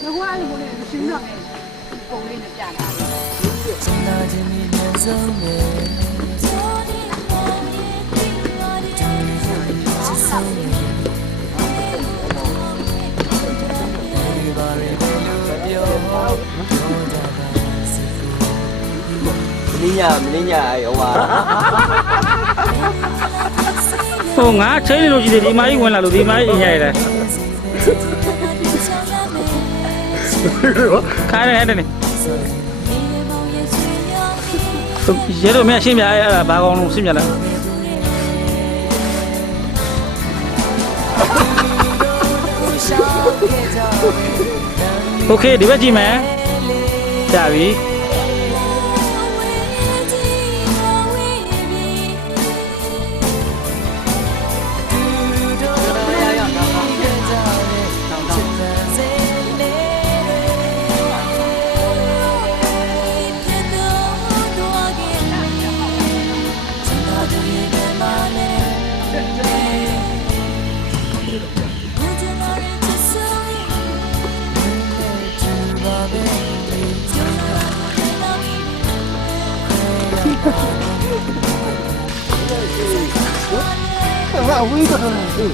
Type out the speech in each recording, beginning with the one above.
那我按我那身上的工人的家长。မင်းညာဟိုပါဟိုငါချိန်နေလို့ရှိသေးဒီမကြီးဝင်လာလို့ဒီမကြီးအင်ရိုက်တယ်ခါရဲတဲ့နေရဲတော့မင်းရှင်းပြအဲ့ဒါဘာကောင်းလို့ရှင်းပြလားโอเคဒီဘက်ကြည့်မယ်ကြာပြီငါဝေးတော့တယ်ဟေး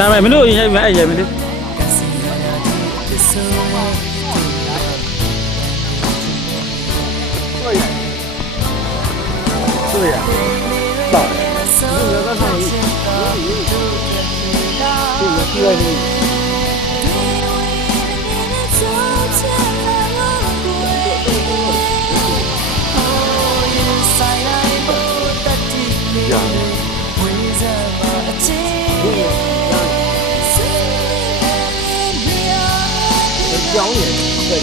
လာမယ်မလို့ရိုက်မယ်အဲ့ရိုက်မယ်လေ对呀到了你要看一这个第二名教你可以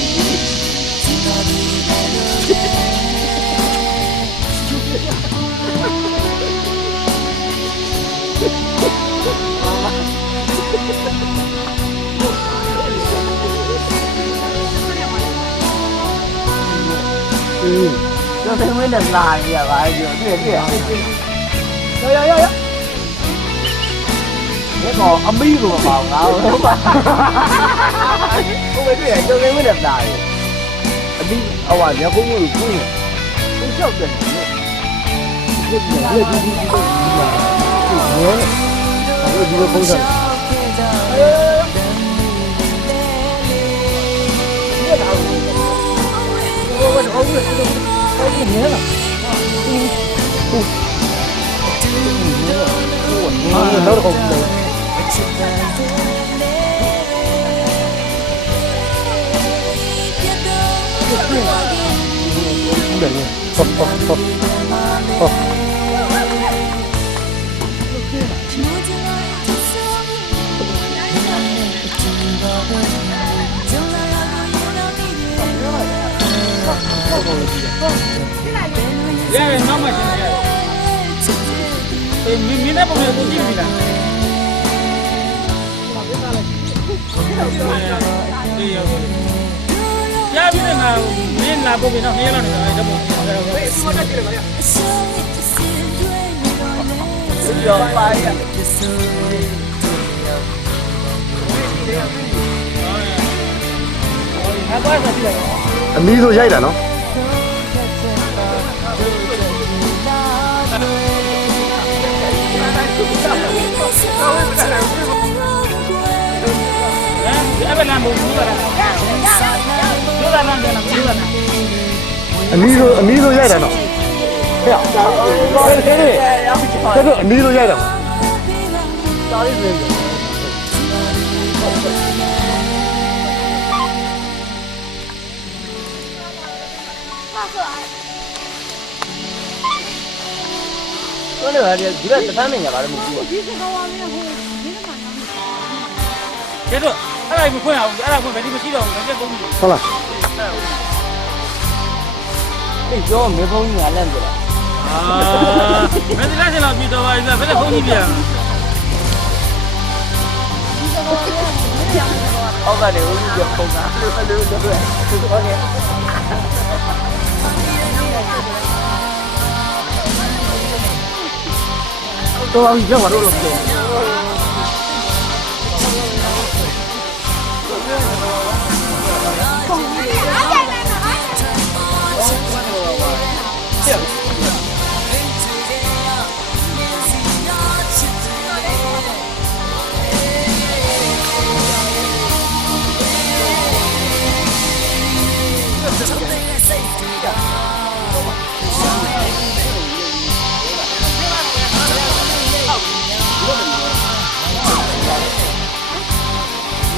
这是为了拉你啊，玩意儿，对。你講阿咪個嘛咬，好嘛？我咪啲人做咩咁大？阿咪阿話有公會公嘅，都笑緊嘅。呢啲都唔係，呢啲都公神。我好遠，好幾年啦。都好美。ရဲနောက်မှရှင်းရဲအေးမင်းနဲ့ပုံနဲ့ကိုကြည့်ပြီလားရပြီငါမင်းလာပုံပြီးတော့နေ့လောက်နေတာအဲ့ဒါပုံရောပါရအမီးဆိုရိုက်တာနော်အဲ့ဘယ်လမ်းဘူးလားလူလာလမ်းတယ်လားလူလာလမ်းအမီးဆိုရိုက်တာနော်ဟဲ့အမီးဆိုရိုက်တာတားရည်说那玩意儿，有点三名呀，把这没过。这个，俺来不困啊，俺来不困，你不洗澡，人家公鸡。好了。这脚没风你还烂着了。啊，那是哪些老皮头啊？那不是风一边。အောက်ကနေဦးကြီးကပုံသားလို့ဟုတ်ကဲ့ တော်အောင်ရောက်ပါတော့လို့ပြော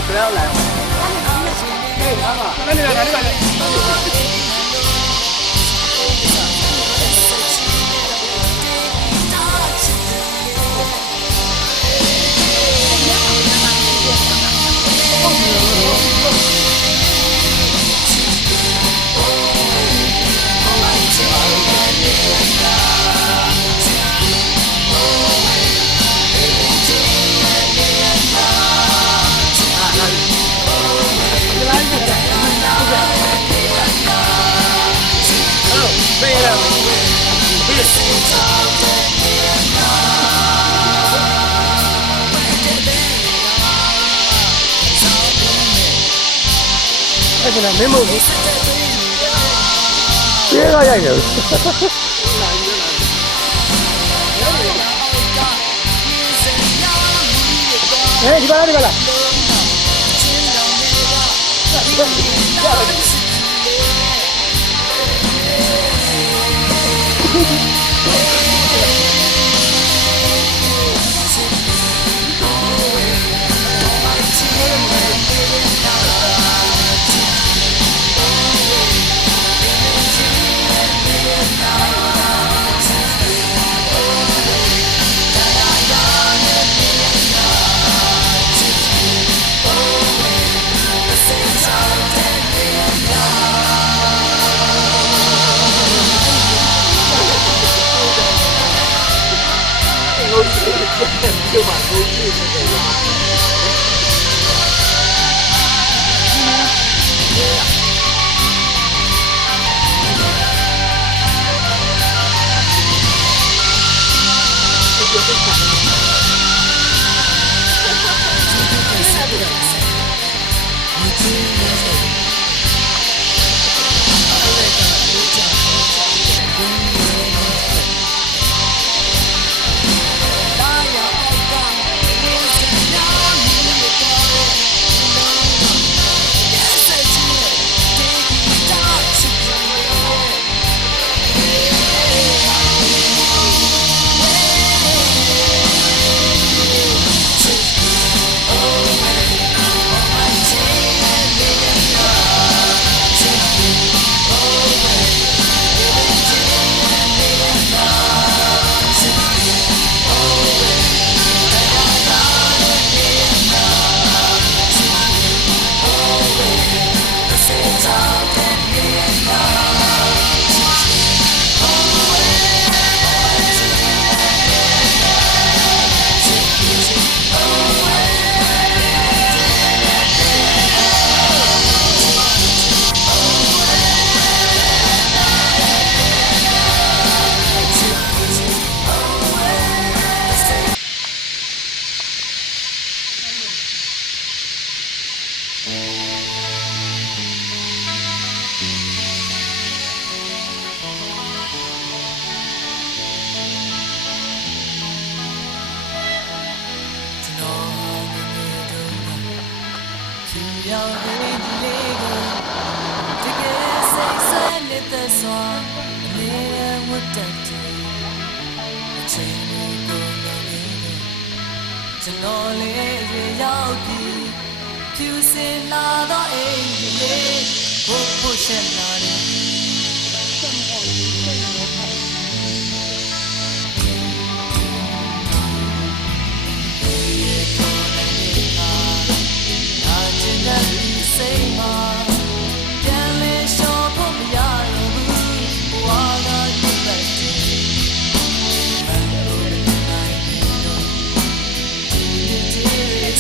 ဘယ်လောက်လာ အဲ့ဒီကနေပါလေ အဲ့ဒါမင်းမဟုတ်ဘူးပြေးရရိုက်တယ်ဒီပါလားဒီပါလား就把头记住这个。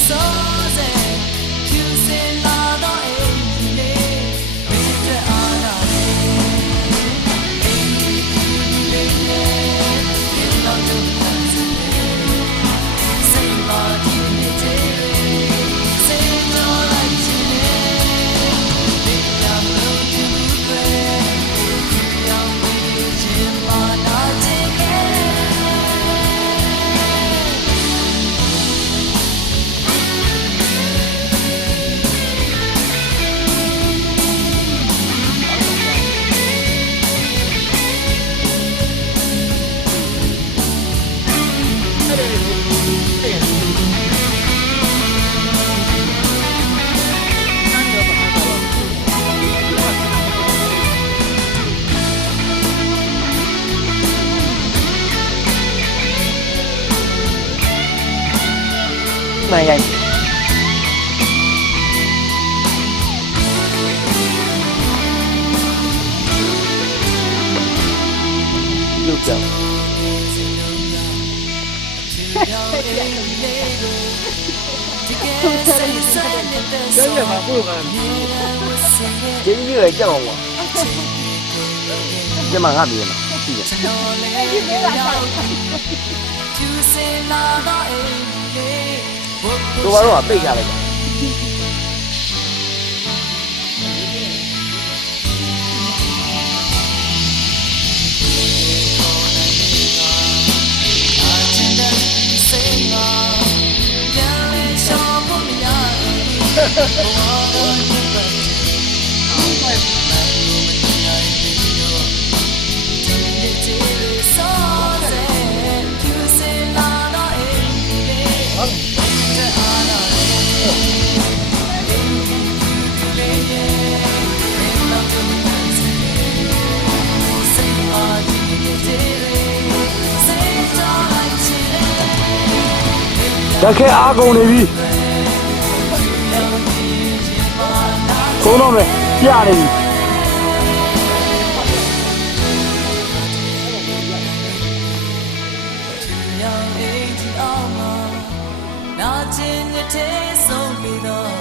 So, say, you say. မှန်ရိုက်ရုပ်ကြောင့် ကျန်ရမှာကိုယ်က ဒီကြီးရကြောက်အောင်ကျမငါပြေးမှာကြည့်ရ ဒီနေ့လာတာ တို့ဘာလို့ပိတ်ကြလိုက်ကြ တက်ခဲအားကုန်နေပြီသုံးတော့မယ်ပြနေပြီ